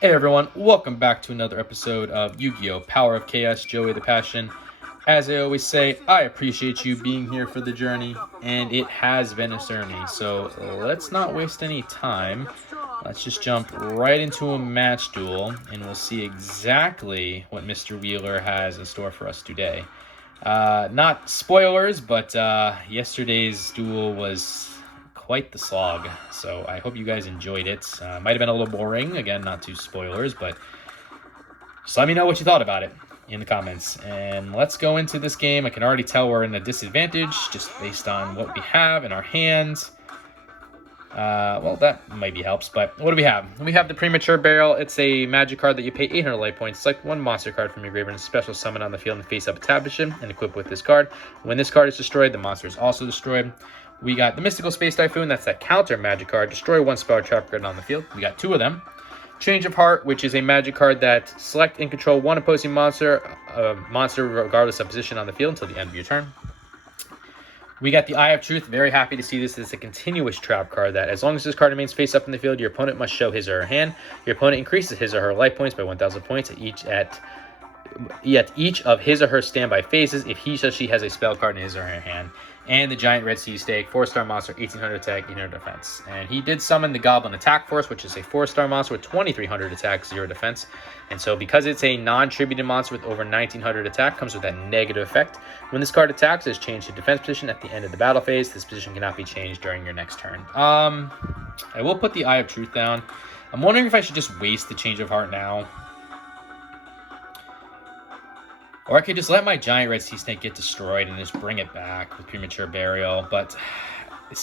Hey everyone, welcome back to another episode of Yu-Gi-Oh! Power of Chaos, Joey the Passion. As I always say, I appreciate you being here for the journey, and it has been a journey, so let's not waste any time. Let's just jump right into a match duel, and we'll see exactly what Mr. Wheeler has in store for us today. Not spoilers, but yesterday's duel was quite the slog. So I hope you guys enjoyed it. Might have been a little boring. Again, not too spoilers, but just let me know what you thought about it in the comments. And let's go into this game. I can already tell we're in a disadvantage just based on what we have in our hands. Well, that maybe helps, but what do we have? We have the Premature Burial. It's a magic card that you pay 800 life points. Select one monster card from your graveyard and special summon on the field and face up a tap position and equip with this card. When this card is destroyed, the monster is also destroyed. We got the Mystical Space Typhoon. That's that counter magic card. Destroy one spell or trap card on the field. We got two of them. Change of Heart, which is a magic card that select and control one opposing monster regardless of position on the field until the end of your turn. We got the Eye of Truth. Very happy to see this as a continuous trap card that as long as this card remains face up in the field, your opponent must show his or her hand. Your opponent increases his or her life points by 1,000 points at each of his or her standby phases if he or she has a spell card in his or her hand. And the Giant Red Sea Stake, 4-star monster, 1800 attack, 800 defense. And he did summon the Goblin Attack Force, which is a 4-star monster with 2300 attack, 0 defense. And so because it's a non-tributed monster with over 1900 attack, comes with that negative effect. When this card attacks, it is changed to defense position at the end of the battle phase. This position cannot be changed during your next turn. I will put the Eye of Truth down. I'm wondering if I should just waste the Change of Heart now. Or I could just let my Giant Red Sea Snake get destroyed and just bring it back with Premature Burial. But I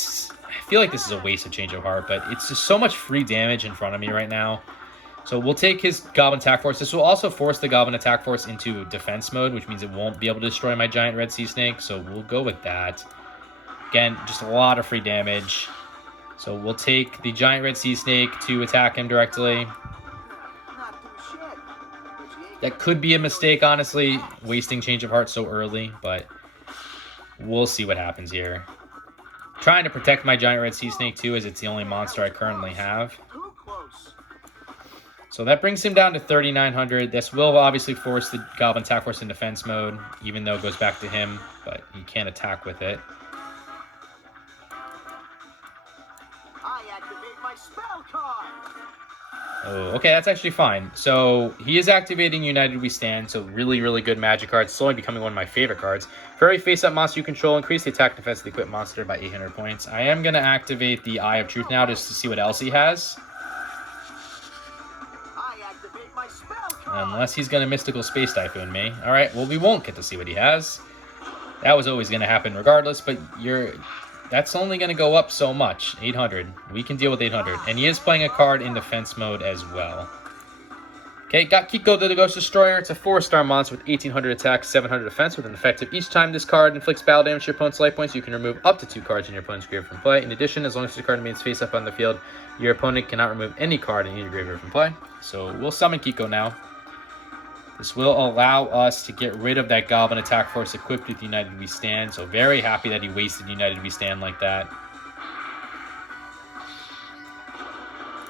feel like this is a waste of Change of Heart. But it's just so much free damage in front of me right now. So we'll take his Goblin Attack Force. This will also force the Goblin Attack Force into defense mode, which means it won't be able to destroy my Giant Red Sea Snake. So we'll go with that. Again, just a lot of free damage. So we'll take the Giant Red Sea Snake to attack him directly. That could be a mistake, honestly, wasting Change of Heart so early, but we'll see what happens here. Trying to protect my Giant Red Sea Snake, too, as it's the only monster I currently have. So that brings him down to 3,900. This will obviously force the Goblin Attack Force in defense mode, even though it goes back to him, but he can't attack with it. I activate my spell card. Oh, okay, that's actually fine. So he is activating United We Stand, so really, really good magic card. Slowly becoming one of my favorite cards. For every face-up monster you control, increase the attack and defense of the equipped monster by 800 points. I am going to activate the Eye of Truth now just to see what else he has. I activate my spell card. Unless he's going to Mystical Space Typhoon me. Alright, well, we won't get to see what he has. That was always going to happen regardless, but that's only going to go up so much. 800. We can deal with 800. And he is playing a card in defense mode as well. Okay, got Kiko the Ghost Destroyer. It's a 4-star monster with 1800 attack, 700 defense with an effective. Each time this card inflicts battle damage to your opponent's life points, you can remove up to 2 cards in your opponent's graveyard from play. In addition, as long as the card remains face up on the field, your opponent cannot remove any card in your graveyard from play. So we'll summon Kiko now. This will allow us to get rid of that Goblin Attack Force equipped with United We Stand. So very happy that he wasted United We Stand like that.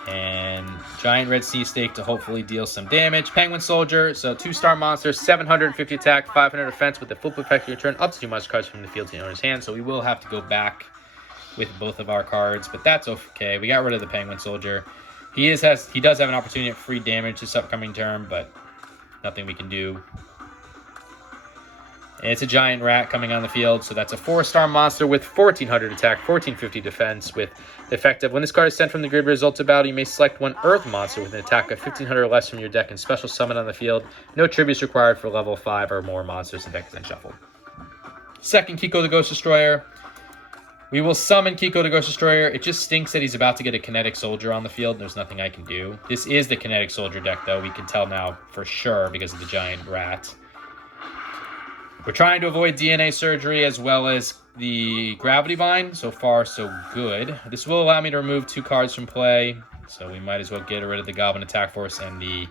And Giant Red Sea Stake to hopefully deal some damage. Penguin Soldier, so 2-star monster, 750 attack, 500 defense with the flip effect. You return up to 2 monster cards from the field to your owner's hand. So we will have to go back with both of our cards, but that's okay. We got rid of the Penguin Soldier. He does have an opportunity at free damage this upcoming turn, but nothing we can do. And it's a giant rat coming on the field, so that's a 4-star monster with 1400 attack, 1450 defense with the effect of when this card is sent from the grid results of battle, you may select one earth monster with an attack of 1500 or less from your deck and special summon on the field. No tributes required for level 5 or more monsters in deck is unshuffled. Second, Kiko the Ghost Destroyer. We will summon Kiko the Ghost Destroyer. It just stinks that he's about to get a Kinetic Soldier on the field. There's nothing I can do. This is the Kinetic Soldier deck, though. We can tell now for sure because of the giant rat. We're trying to avoid DNA surgery as well as the Gravity Bind. So far, so good. This will allow me to remove 2 cards from play. So we might as well get rid of the Goblin Attack Force and the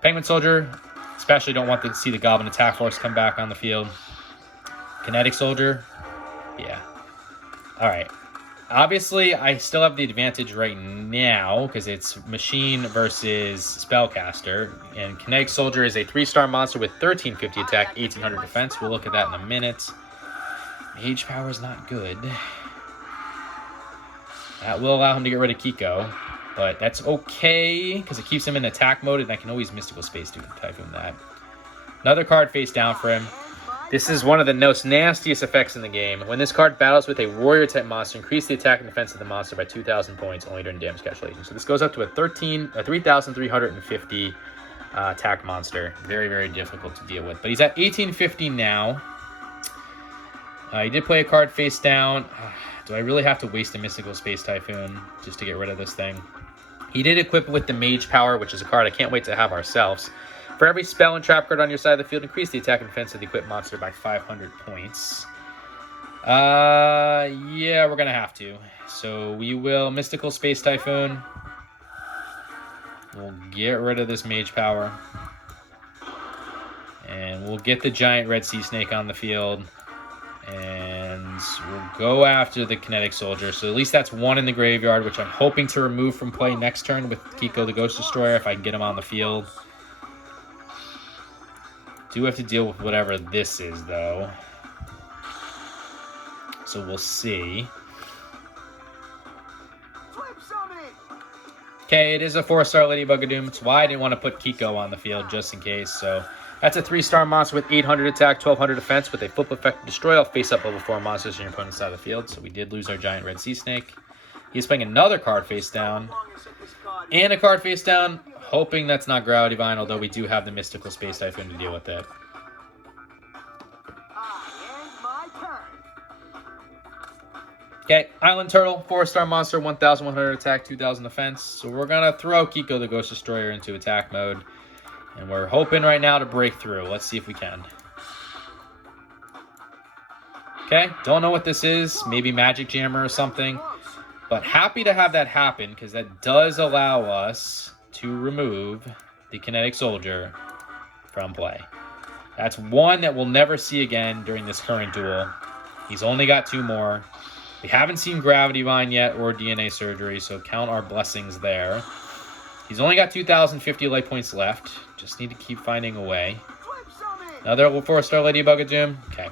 Penguin Soldier. Especially don't want to see the Goblin Attack Force come back on the field. Kinetic Soldier. Yeah. Alright. Obviously, I still have the advantage right now because it's Machine versus Spellcaster. And Kinetic Soldier is a 3-star monster with 1350 attack, 1800 defense. We'll look at that in a minute. Mage Power is not good. That will allow him to get rid of Kiko. But that's okay because it keeps him in attack mode, and I can always Mystical Space Typhoon that. Another card face down for him. This is one of the most nastiest effects in the game. When this card battles with a warrior-type monster, increase the attack and defense of the monster by 2,000 points only during damage calculation. So this goes up to a 3,350 attack monster. Very, very difficult to deal with. But he's at 1850 now. He did play a card face down. Do I really have to waste a Mystical Space Typhoon just to get rid of this thing? He did equip it with the Mage Power, which is a card I can't wait to have ourselves. For every spell and trap card on your side of the field, increase the attack and defense of the equipped monster by 500 points. Yeah, we're going to have to. So we will Mystical Space Typhoon. We'll get rid of this Mage Power. And we'll get the Giant Red Sea Snake on the field. And we'll go after the Kinetic Soldier. So at least that's one in the graveyard, which I'm hoping to remove from play next turn with Kiko the Ghost Destroyer if I can get him on the field. Do have to deal with whatever this is, though. So we'll see. Okay, it is a 4-star Ladybug of Doom. That's why I didn't want to put Kiko on the field, just in case. So that's a 3-star monster with 800 attack, 1200 defense, with a flip effect to destroy all face-up level 4 monsters on your opponent's side of the field. So we did lose our Giant Red Sea Snake. He's playing another card face down. And a card face down. Hoping that's not Gravity Vine, although we do have the Mystical Space Typhoon to deal with it. Okay, Island Turtle, 4-star monster, 1,100 attack, 2,000 defense. So we're going to throw Kiko the Ghost Destroyer into attack mode. And we're hoping right now to break through. Let's see if we can. Okay, don't know what this is. Maybe Magic Jammer or something. But happy to have that happen because that does allow us to remove the Kinetic Soldier from play. That's one that we'll never see again during this current duel. He's only got 2 more. We haven't seen Gravity Vine yet or DNA Surgery, so count our blessings there. He's only got 2,050 life points left. Just need to keep finding a way. Another 4-star Ladybug of Doom. Okay.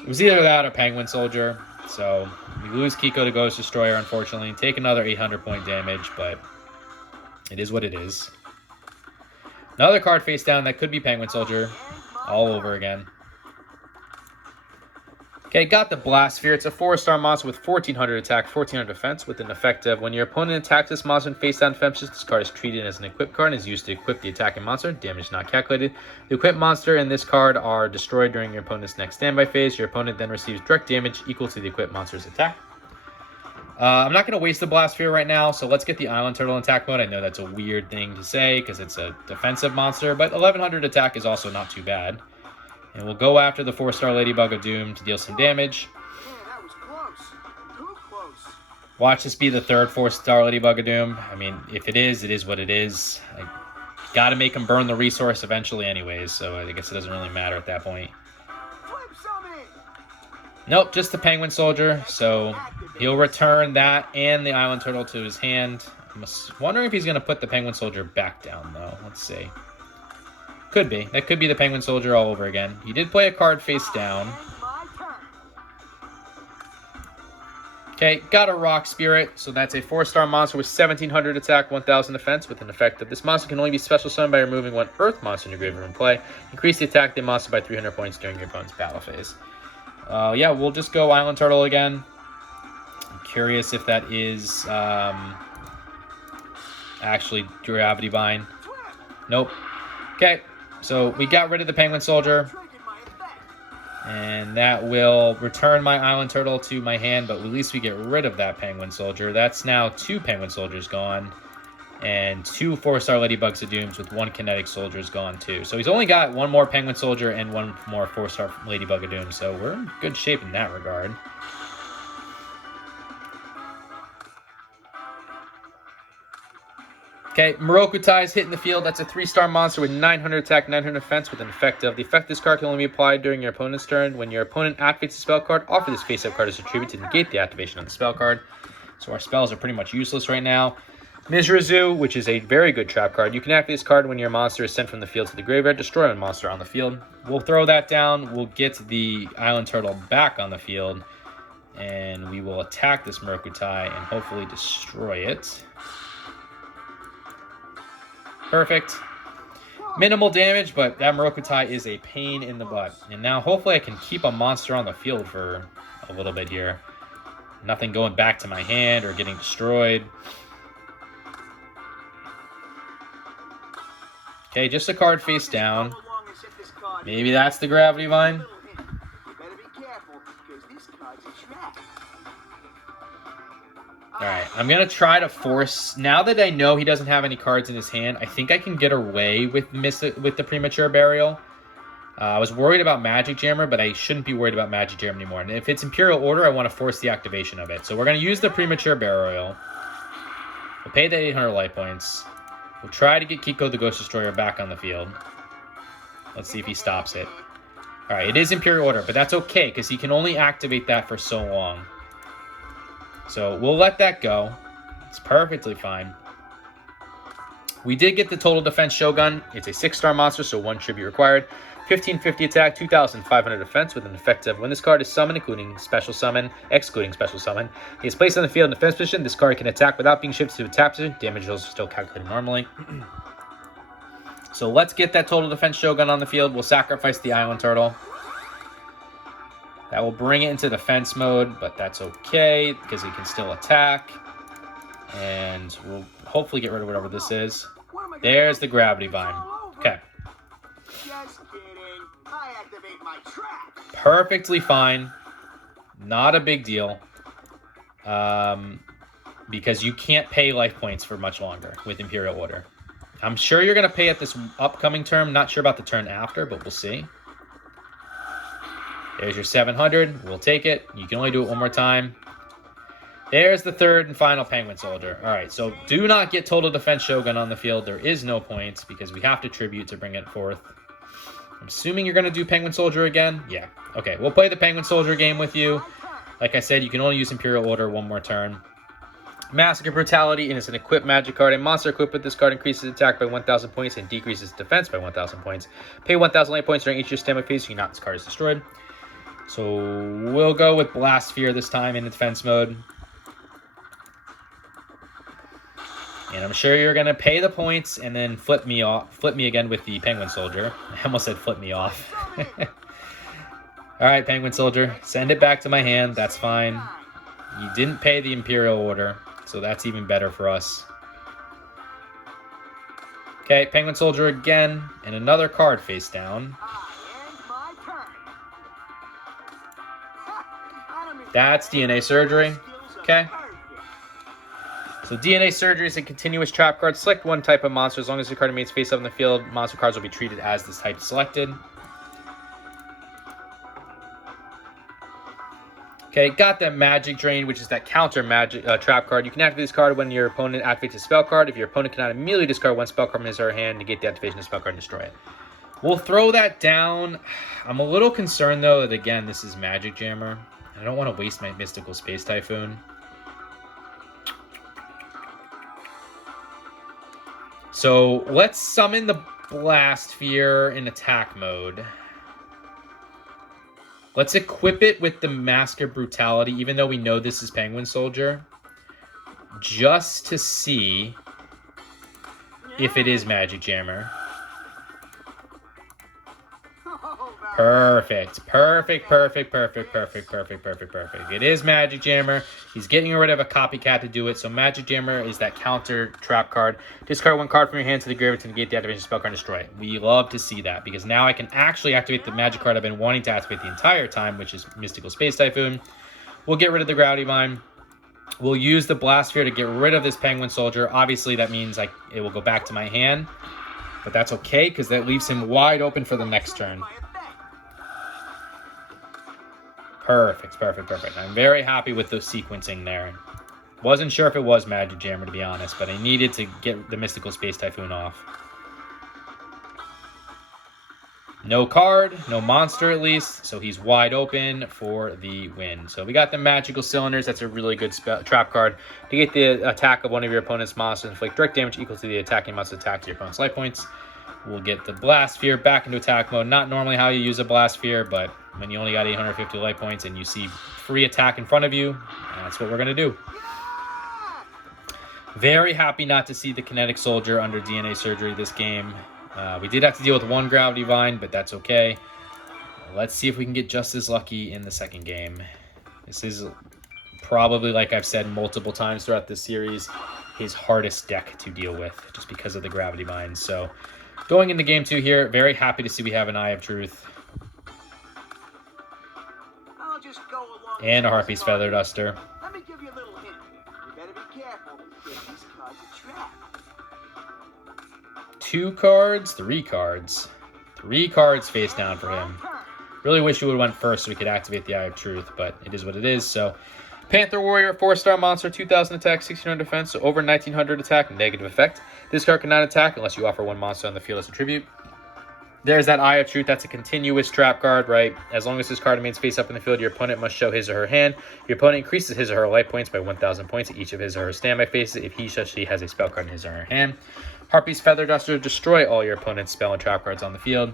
It was either that or Penguin Soldier. So we lose Kiko the Ghost Destroyer, unfortunately. Take another 800 point damage, but it is what it is. Another card face down that could be Penguin Soldier all over again. Okay, got the Blast Sphere. It's a 4-star monster with 1,400 attack, 1,400 defense, with an effect of when your opponent attacks this monster in face down defense, this card is treated as an equipped card and is used to equip the attacking monster. Damage not calculated. The equipped monster and this card are destroyed during your opponent's next standby phase. Your opponent then receives direct damage equal to the equipped monster's attack. I'm not going to waste the Blast Sphere right now, so let's get the Island Turtle in attack mode. I know that's a weird thing to say because it's a defensive monster, but 1,100 attack is also not too bad. And we'll go after the 4-star Ladybug of Doom to deal some damage. That was close. Too close. Watch this be the third 4-star Ladybug of Doom. I mean, if it is what it is. I gotta make him burn the resource eventually anyways, so I guess it doesn't really matter at that point. Nope, just the Penguin Soldier, so he'll return that and the Island Turtle to his hand. I'm wondering if he's going to put the Penguin Soldier back down, though. Let's see. Could be. That could be the Penguin Soldier all over again. He did play a card face down. Okay, got a Rock Spirit. So that's a 4-star monster with 1,700 attack, 1,000 defense, with an effect that this monster can only be special summoned by removing 1 Earth monster in your graveyard from play. Increase the attack of the monster by 300 points during your opponent's battle phase. Yeah, we'll just go Island Turtle again. I'm curious if that is actually Gravity Vine. Nope. Okay. So we got rid of the Penguin Soldier, and that will return my Island Turtle to my hand, but at least we get rid of that Penguin Soldier. That's now 2 Penguin Soldiers gone, and 2 4-star Ladybugs of Dooms with 1 Kinetic Soldier's gone too. So he's only got 1 more Penguin Soldier and 1 more 4-star Ladybug of Doom, so we're in good shape in that regard. Okay, Morokutai is hitting the field. That's a 3-star monster with 900 attack, 900 defense with an effect of. The effect of this card can only be applied during your opponent's turn. When your opponent activates a spell card, offer this face-up card as a tribute to negate the activation of the spell card. So our spells are pretty much useless right now. Mizrazu, which is a very good trap card. You can activate this card when your monster is sent from the field to the graveyard. Destroy a monster on the field. We'll throw that down. We'll get the Island Turtle back on the field. And we will attack this Morokutai and hopefully destroy it. Perfect. Minimal damage, but that Morokutai is a pain in the butt. And now hopefully I can keep a monster on the field for a little bit here. Nothing going back to my hand or getting destroyed. Okay, just a card face down. Maybe that's the Gravity Vine. Alright, I'm going to try to force... Now that I know he doesn't have any cards in his hand, I think I can get away with the Premature Burial. I was worried about Magic Jammer, but I shouldn't be worried about Magic Jammer anymore. And if it's Imperial Order, I want to force the activation of it. So we're going to use the Premature Burial. We'll pay the 800 life points. We'll try to get Kiko the Ghost Destroyer back on the field. Let's see if he stops it. Alright, it is Imperial Order, but that's okay, because he can only activate that for so long. So we'll let that go. It's perfectly fine. We did get the Total Defense Shogun. It's a 6-star monster, so 1 tribute required. 1550 attack, 2500 defense with an effect of when this card is summoned, excluding special summon, he is placed on the field in defense position. This card can attack without being shifted to attack position. Damage is still calculated normally. So let's get that Total Defense Shogun on the field. We'll sacrifice the Island Turtle. That will bring it into defense mode, but that's okay because it can still attack. And we'll hopefully get rid of whatever this is. There's the Gravity Vine. Okay. Just kidding. I activate my trap. Perfectly fine. Not a big deal. Because you can't pay life points for much longer with Imperial Order. I'm sure you're going to pay at this upcoming turn. Not sure about the turn after, but we'll see. There's your 700. We'll take it. You can only do it one more time. There's the third and final Penguin Soldier. All right, so do not get Total Defense Shogun on the field. There is no points because we have to tribute to bring it forth. I'm assuming you're going to do Penguin Soldier again. Yeah. Okay, we'll play the Penguin Soldier game with you. Like I said, you can only use Imperial Order one more turn. Massacre Brutality, and it's an equipped magic card. A monster equipped with this card increases attack by 1,000 points and decreases defense by 1,000 points. Pay 1,000 life points during each of your standby phase, so you know this card is destroyed. So we'll go with Blast Sphere this time in defense mode. And I'm sure you're going to pay the points and then flip me again with the Penguin Soldier. I almost said flip me off. All right, Penguin Soldier, send it back to my hand. That's fine. You didn't pay the Imperial Order, so that's even better for us. Okay, Penguin Soldier again, and another card face down. That's DNA Surgery. Okay. So DNA Surgery is a continuous trap card. Select one type of monster. As long as the card remains face up in the field, monster cards will be treated as this type selected. Okay, got that Magic Drain, which is that counter magic trap card. You can activate this card when your opponent activates a spell card. If your opponent cannot immediately discard one spell card from his or her hand, negate the activation of the spell card and destroy it. We'll throw that down. I'm a little concerned, though, that, again, this is Magic Jammer. I don't want to waste my Mystical Space Typhoon. So let's summon the Blast Sphere in attack mode. Let's equip it with the Massacre Brutality, even though we know this is Penguin Soldier, just to see if it is Magic Jammer. Perfect. Perfect, perfect, perfect, perfect, perfect, perfect, perfect. It is Magic Jammer. He's getting rid of a copycat to do it. So Magic Jammer is that counter trap card. Discard one card from your hand to the graveyard to negate the activation spell card and destroy it. We love to see that because now I can actually activate the magic card I've been wanting to activate the entire time, which is Mystical Space Typhoon. We'll get rid of the Gravity Vine. We'll use the Blast Sphere to get rid of this Penguin Soldier. Obviously, that means it will go back to my hand. But that's okay because that leaves him wide open for the next turn. Perfect, perfect, perfect. I'm very happy with the sequencing there. Wasn't sure if it was Magic Jammer, to be honest, but I needed to get the Mystical Space Typhoon off. No card, no monster at least, so he's wide open for the win. So we got the Magical Cylinders. That's a really good trap card to get the attack of one of your opponent's monsters, inflict direct damage equal to the attacking monster's attack to your opponent's life points. We'll get the Blast Sphere back into attack mode. Not normally how you use a Blast Sphere, but when you only got 850 life points and you see free attack in front of you, that's what we're going to do. Very happy not to see the Kinetic Soldier under DNA surgery this game. We did have to deal with one Gravity Vine, but that's okay. Let's see if we can get just as lucky in the second game. This is probably, like I've said multiple times throughout this series, his hardest deck to deal with just because of the Gravity Vines. So going into game 2 here, very happy to see we have an Eye of Truth. And a Harpy's Feather Duster. Let me give you a little hint. You better be careful. These cards are trapped. 2 cards, 3 cards. 3 cards face down for him. Really wish you would have went first so we could activate the Eye of Truth, but it is what it is. So, Panther Warrior, 4-star monster, 2,000 attack, 1,600 defense, so over 1,900 attack, negative effect. This card cannot attack unless you offer one monster on the field as a tribute. There's that Eye of Truth. That's a continuous trap card, right? As long as this card remains face up in the field, your opponent must show his or her hand. Your opponent increases his or her life points by 1,000 points at each of his or her standby phases if he/she has a spell card in his or her hand. Harpy's Feather Duster, destroy all your opponent's spell and trap cards on the field.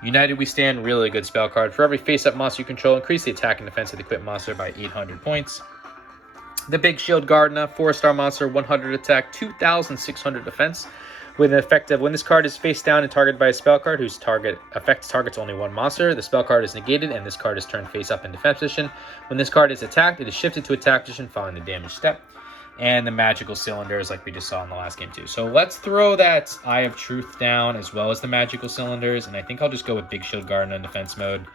United We Stand, really good spell card. For every face-up monster you control, increase the attack and defense of the equipped monster by 800 points. The Big Shield Gardener, 4-star monster, 100 attack, 2,600 defense. With an effective, when this card is face down and targeted by a spell card whose effect targets only one monster, the spell card is negated and this card is turned face up in defense position. When this card is attacked, it is shifted to attack position following the damage step. And the Magical Cylinders like we just saw in the last game too. So let's throw that Eye of Truth down as well as the Magical Cylinders. And I think I'll just go with Big Shield Gardener in defense mode.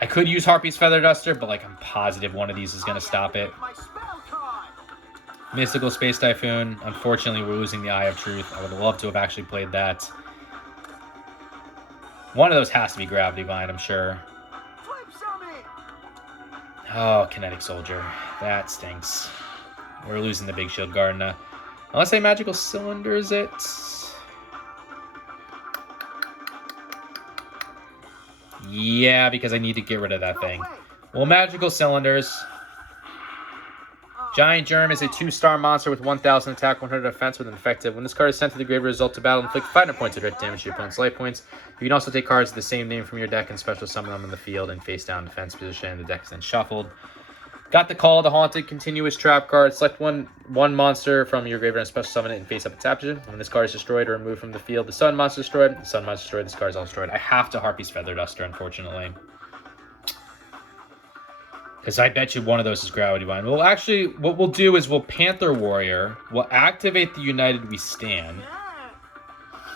I could use Harpy's Feather Duster, but like I'm positive one of these is going to stop it. Mystical Space Typhoon. Unfortunately, we're losing the Eye of Truth. I would love to have actually played that. One of those has to be Gravity Vine, I'm sure. Oh, Kinetic Soldier. That stinks. We're losing the Big Shield Gardener. Unless I Magical Cylinders it. Yeah, because I need to get rid of that thing. Well, Magical Cylinders. Giant Germ is a 2-star monster with 1,000 attack, 100 defense with an effective. When this card is sent to the graveyard, result to battle, inflict 500 points of direct damage to your opponent's life points. You can also take cards of the same name from your deck and special summon them in the field and face down defense position. The deck is then shuffled. Got the Call of the Haunted, continuous trap card. Select one monster from your graveyard and special summon it and face up its tap position. When this card is destroyed or removed from the field, the Sun monster is destroyed. The Sun monster is destroyed. This card is all destroyed. I have to Harpy's Feather Duster, unfortunately. Because I bet you one of those is Gravity Vine. Well, actually, what we'll do is we'll Panther Warrior. We'll activate the United We Stand.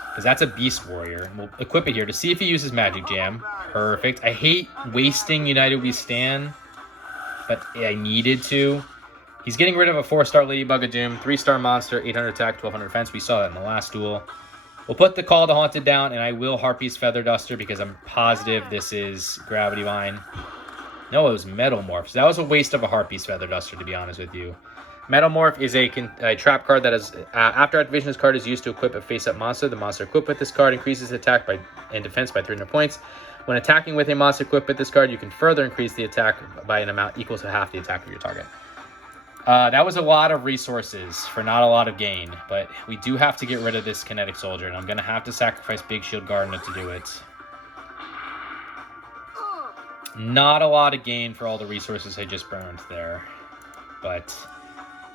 Because that's a Beast Warrior. We'll equip it here to see if he uses Magic Jam. Perfect. I hate wasting United We Stand, but I needed to. He's getting rid of a 4-star Ladybug of Doom, 3-star monster, 800 attack, 1,200 defense. We saw that in the last duel. We'll put the Call of the Haunted down, and I will Harpy's Feather Duster because I'm positive this is Gravity Vine. No, it was Metamorph. That was a waste of a Harpy's Feather Duster, to be honest with you. Metamorph is a trap card that is, after activation, this card is used to equip a face-up monster. The monster equipped with this card increases attack and defense by 300 points. When attacking with a monster equipped with this card, you can further increase the attack by an amount equal to half the attack of your target. That was a lot of resources for not a lot of gain, but we do have to get rid of this Kinetic Soldier, and I'm going to have to sacrifice Big Shield Gardener to do it. Not a lot of gain for all the resources I just burned there, but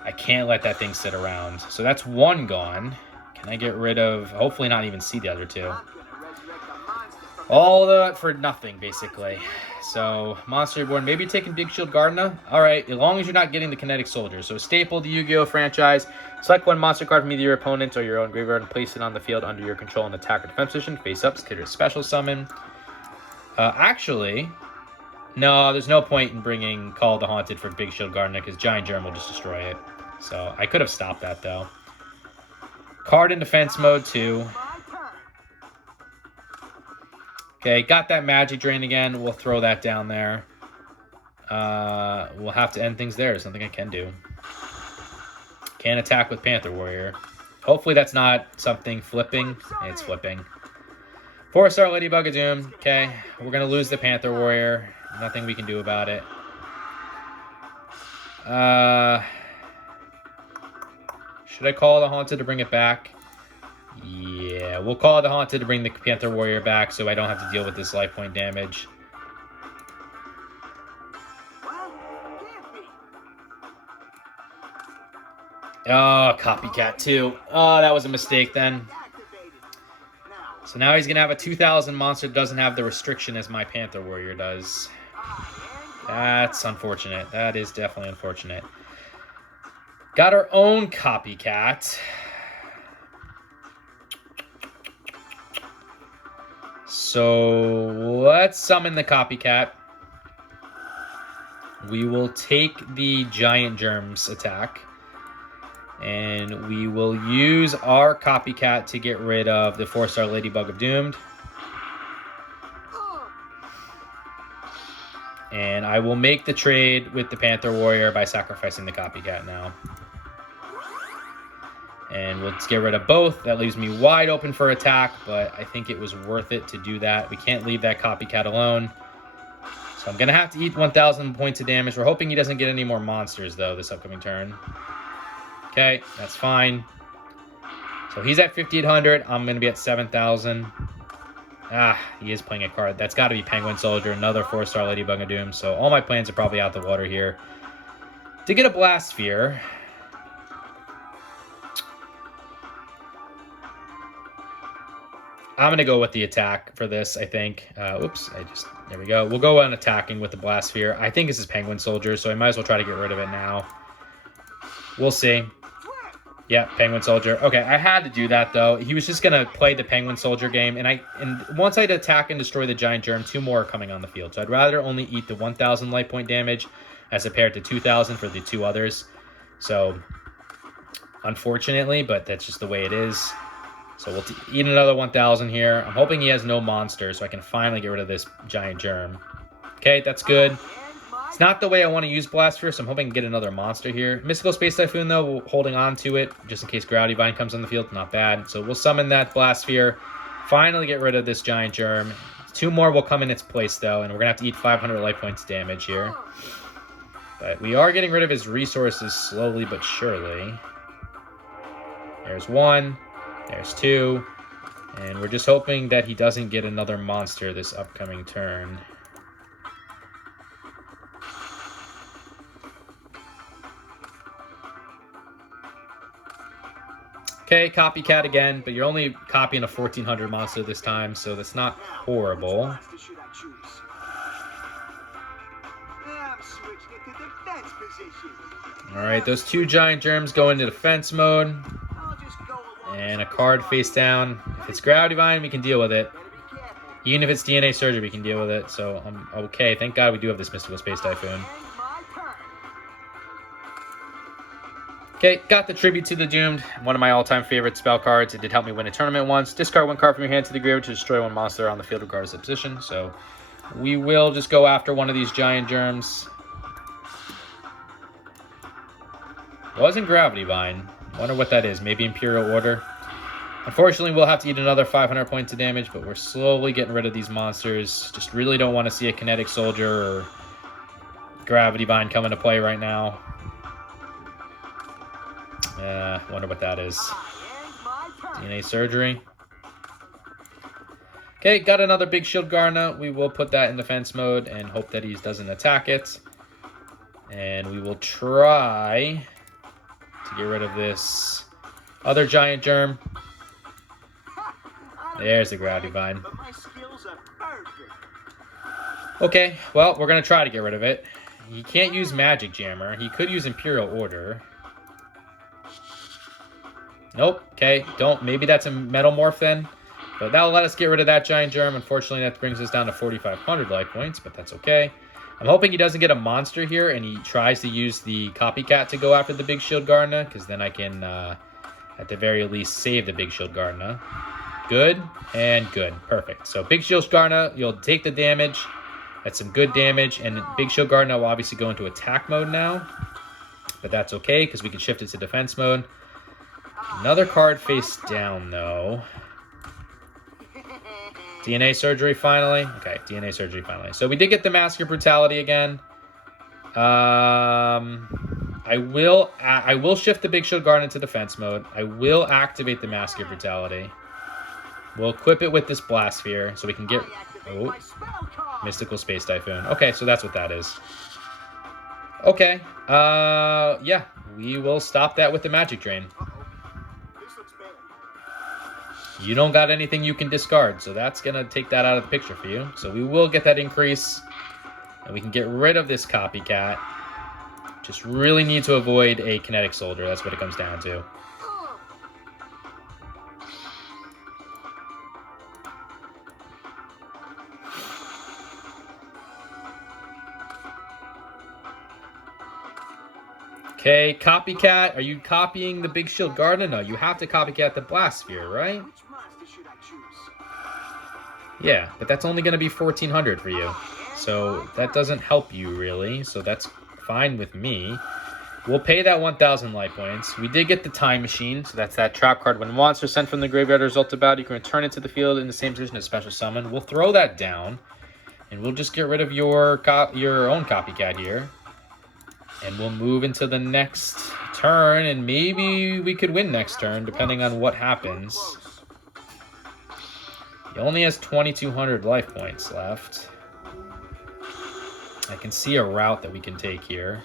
I can't let that thing sit around. So that's one gone. Can I get rid of, hopefully not even see the other two. All that for nothing, basically. So, Monster Reborn, maybe taking Big Shield Gardener. Alright, as long as you're not getting the Kinetic Soldier. So, staple the Yu-Gi-Oh! Franchise. Select one monster card from either your opponent or your own graveyard and place it on the field under your control and attack or defense position. Face up, consider a special summon. Actually, no, there's no point in bringing Call of the Haunted for Big Shield Gardener because Giant Germ will just destroy it. So, I could have stopped that, though. Card in defense mode, too. Okay, got that Magic Drain again. We'll throw that down there. We'll have to end things there. There's nothing I can do. Can't attack with Panther Warrior. Hopefully that's not something flipping. It's flipping. 4-star Ladybug of Doom. Okay, we're going to lose the Panther Warrior. Nothing we can do about it. Should I call the Haunted to bring it back? Yeah, we'll call the Haunted to bring the Panther Warrior back so I don't have to deal with this life point damage. Oh, Copycat too. Oh, that was a mistake then. So now he's going to have a 2,000 monster that doesn't have the restriction as my Panther Warrior does. That's unfortunate. That is definitely unfortunate. Got our own Copycat. So let's summon the Copycat. We will take the Giant Germs attack. And we will use our Copycat to get rid of the 4-star Ladybug of Doomed. And I will make the trade with the Panther Warrior by sacrificing the Copycat now. And we'll get rid of both. That leaves me wide open for attack, but I think it was worth it to do that. We can't leave that Copycat alone. So I'm going to have to eat 1,000 points of damage. We're hoping he doesn't get any more monsters, though, this upcoming turn. Okay, that's fine. So he's at 5,800. I'm going to be at 7,000. Ah, he is playing a card. That's got to be Penguin Soldier, another 4-star Ladybug of Doom. So all my plans are probably out the water here. To get a Blast Sphere, I'm going to go with the attack for this, I think. Oops, there we go. We'll go on attacking with the Blast Sphere. I think this is Penguin Soldier, so I might as well try to get rid of it now. We'll see. Yeah, Penguin Soldier. Okay, I had to do that, though. He was just going to play the Penguin Soldier game, and once I'd attack and destroy the Giant Germ, 2 more are coming on the field. So I'd rather only eat the 1,000 life point damage as compared to 2,000 for the 2 others. So, unfortunately, but that's just the way it is. So we'll eat another 1,000 here. I'm hoping he has no monsters, so I can finally get rid of this Giant Germ. Okay, that's good. It's not the way I want to use Blast Sphere, so I'm hoping to get another monster here. Mystical Space Typhoon, though, holding on to it, just in case Gravity Vine comes on the field. Not bad. So we'll summon that Blast Sphere. Finally get rid of this Giant Germ. 2 more will come in its place, though, and we're going to have to eat 500 life points damage here. But we are getting rid of his resources slowly but surely. There's 1. There's 2. And we're just hoping that he doesn't get another monster this upcoming turn. Okay, Copycat again, but you're only copying a 1,400 monster this time, so that's not horrible. Alright, those 2 Giant Germs go into defense mode. And a card face down. If it's Gravity Vine, we can deal with it. Even if it's DNA Surgery, we can deal with it. So I'm okay. Thank God we do have this Mystical Space Typhoon. Okay, got the Tribute to the Doomed, one of my all-time favorite spell cards. It did help me win a tournament once. Discard 1 card from your hand to the graveyard to destroy 1 monster on the field regardless of position. So we will just go after one of these Giant Germs. Wasn't Gravity Vine. Wonder what that is. Maybe Imperial Order. Unfortunately, we'll have to eat another 500 points of damage, but we're slowly getting rid of these monsters. Just really don't want to see a Kinetic Soldier or Gravity Vine come into play right now. Wonder what that is. DNA Surgery. Okay, got another Big Shield Garna. We will put that in defense mode and hope that he doesn't attack it. And we will try to get rid of this other Giant Germ. There's the Gravity Vine. Okay, well, we're going to try to get rid of it. He can't use Magic Jammer. He could use Imperial Order. Nope. Okay, don't. Maybe that's a Metamorph then. But that'll let us get rid of that Giant Germ. Unfortunately, that brings us down to 4,500 life points, but that's okay. I'm hoping he doesn't get a monster here, and he tries to use the Copycat to go after the Big Shield Garna, because then I can, at the very least, save the Big Shield Garna. Good, and good. Perfect. So Big Shield Garna, you'll take the damage. That's some good damage, and Big Shield Garna will obviously go into attack mode now. but that's okay because we can shift it to defense mode. Another card face down, though. DNA surgery finally. Okay, DNA surgery finally. So we did get the Mask of Brutality again. I will shift the Big Shield Guard into defense mode. I will activate the Mask of Brutality. We'll equip it with this Blast Sphere so we can get... Oh, Mystical Space Typhoon. Okay, so that's what that is. Okay. Yeah, we will stop that with the Magic Drain. You don't got anything you can discard, so that's going to take that out of the picture for you. So we will get that increase, and we can get rid of this Copycat. Just really need to avoid a Kinetic Soldier. That's what it comes down to. Okay, Copycat. Are you copying the Big Shield Guard? No, you have to Copycat the Blast Sphere, right? Yeah, but that's only going to be 1,400 for you. So that doesn't help you, really. So that's fine with me. We'll pay that 1,000 life points. We did get the Time Machine, so that's that trap card. When monster sent from the graveyard result to battle, you can return it to the field in the same position as Special Summon. We'll throw that down, and we'll just get rid of your own Copycat here. And we'll move into the next turn, and maybe we could win next turn, depending on what happens. He only has 2,200 life points left. I can see a route that we can take here.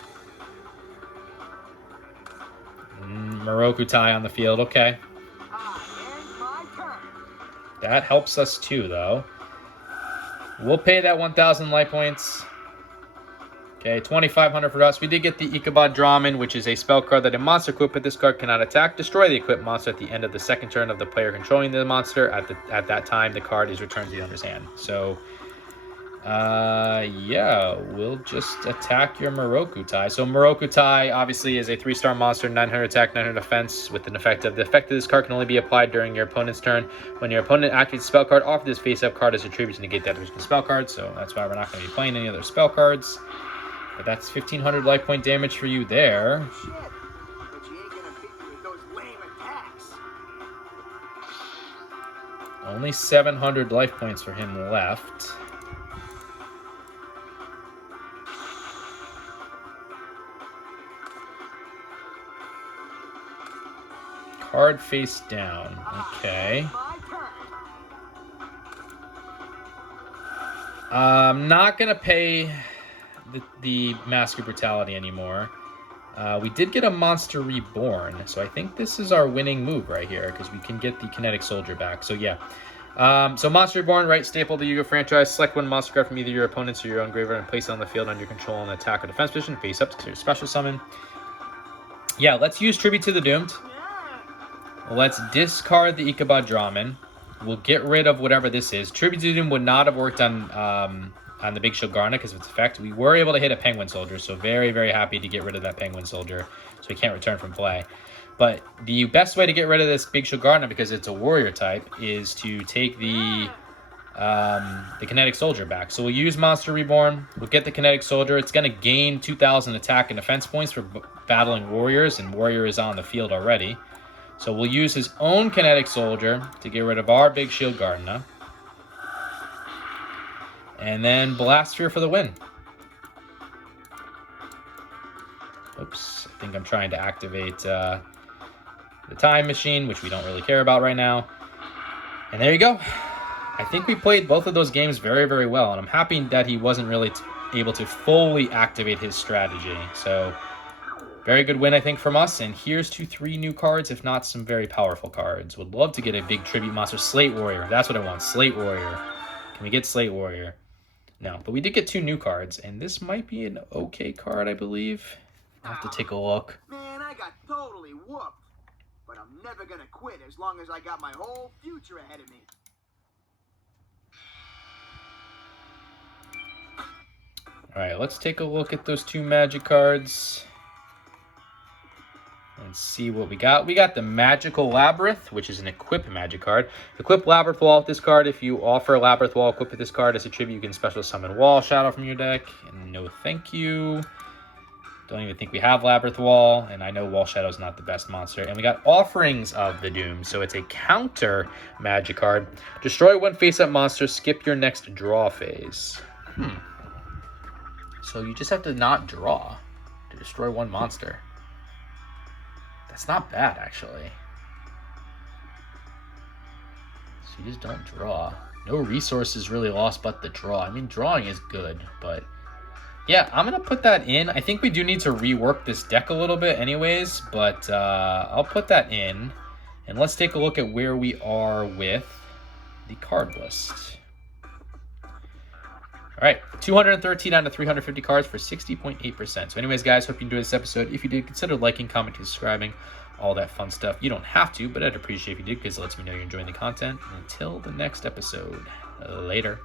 Morokutai on the field, okay. That helps us too, though. We'll pay that 1,000 life points. Okay, 2,500 for us. We did get the Ichabod Draman, which is a spell card that a monster equipped with this card cannot attack. Destroy the equipped monster at the end of the second turn of the player controlling the monster. At that time, the card is returned to the owner's hand. So, yeah, we'll just attack your Morokutai. So Morokutai obviously is a 3-star monster, 900 attack, 900 defense, with an effect of the effect of this card can only be applied during your opponent's turn. When your opponent activates a spell card, offer this face-up card as a tribute to negate that original spell card. So that's why we're not going to be playing any other spell cards. But that's 1,500 life point damage for you there. Only 700 life points for him left. Card face down. Okay. I'm not going to pay the Mask of Brutality anymore. We did get a Monster Reborn, so I think this is our winning move right here, because we can get the Kinetic Soldier back. So yeah. So Monster Reborn, right, staple of the Yu-Gi-Oh franchise. Select one monster card from either your opponent's or your own graveyard and place it on the field under your control in an attack or defense position. Face up to your special summon. Yeah, let's use Tribute to the Doomed. Let's discard the Ichabod Draman. We'll get rid of whatever this is. Tribute to the Doomed would not have worked on the Big Shield Garnet because of its effect. We were able to hit a Penguin Soldier, so very, very happy to get rid of that Penguin Soldier, so he can't return from play. But the best way to get rid of this Big Shield Garnet, because it's a warrior type, is to take the Kinetic Soldier back. So we'll use Monster Reborn. We'll get the Kinetic Soldier. It's going to gain 2,000 attack and defense points for battling warriors, and warrior is on the field already. So we'll use his own Kinetic Soldier to get rid of our Big Shield Gardener. And then Blast Sphere for the win. Oops, I think I'm trying to activate the Time Machine, which we don't really care about right now. And there you go. I think we played both of those games very, very well. And I'm happy that he wasn't really able to fully activate his strategy. So, very good win, I think, from us. And here's to 3 new cards, if not some very powerful cards. Would love to get a big tribute monster. Slate Warrior. That's what I want. Slate Warrior. Can we get Slate Warrior? No, but we did get 2 new cards, and this might be an okay card, I believe. I'll have to take a look. Man, I got totally whooped. But I'm never gonna quit as long as I got my whole future ahead of me. Alright, let's take a look at those 2 magic cards. And see what we got. We got the Magical Labyrinth, which is an equip magic card. Equip Labyrinth Wall with this card. If you offer Labyrinth Wall equipped with this card as a tribute, you can special summon Wall Shadow from your deck. And no thank you. Don't even think we have Labyrinth Wall, and I know Wall Shadow's not the best monster. And we got Offerings of the Doom, so it's a counter magic card. Destroy one face-up monster, skip your next draw phase. So you just have to not draw to destroy one monster. That's not bad, actually. So you just don't draw. No resources really lost but the draw. I mean, drawing is good, but... yeah, I'm going to put that in. I think we do need to rework this deck a little bit anyways, but I'll put that in. And let's take a look at where we are with the card list. All right, 213 out of 350 cards for 60.8%. So anyways, guys, hope you enjoyed this episode. If you did, consider liking, commenting, subscribing, all that fun stuff. You don't have to, but I'd appreciate if you did because it lets me know you're enjoying the content. And until the next episode, later.